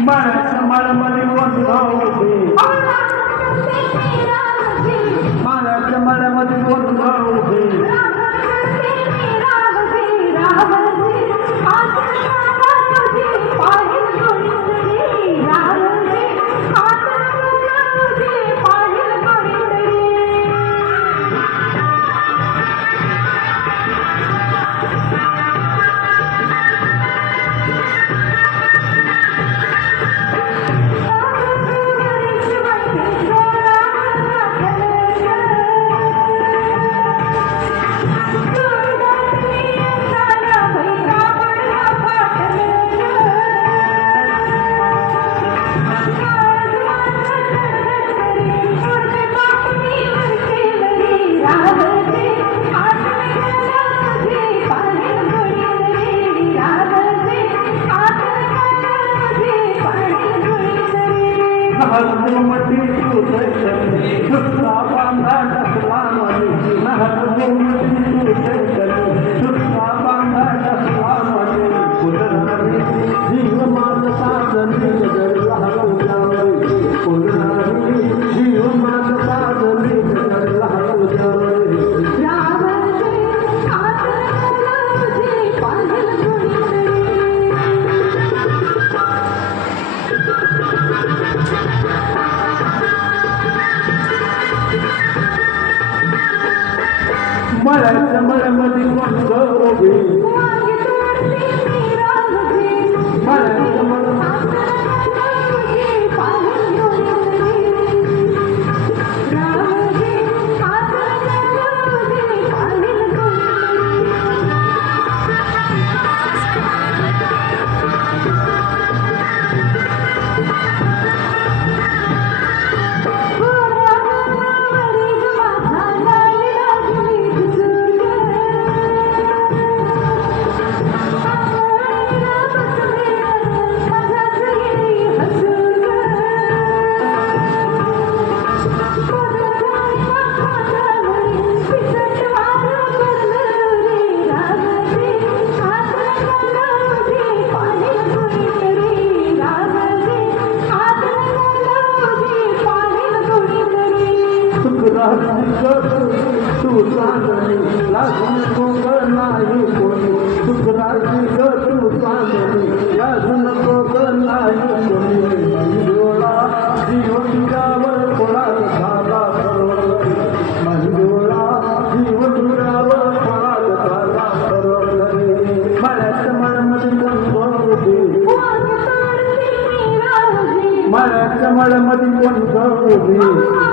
माळ्याच्या माळ्यामध्ये गोंधळ उभे माळ्याच्या माळ्यामध्ये गोंधळ उभे माळ्याच्या माळ्यामध्ये गोंधळ उभे माळ्याच्या तू चांदणी लागून कोकण नाही कोणी सुखराजी तू चांदणी लागून कोकण नाही कोणी मंजोळा जीव तुझ्यावर कोणाला झाला बरोबर मंजोळा जीव तुझ्यावर कोणाला झाला बरोबर माळ्याच्या माळ्यामध्ये गोंधळ उभे माळ्याच्या माळ्यामध्ये गोंधळ उभे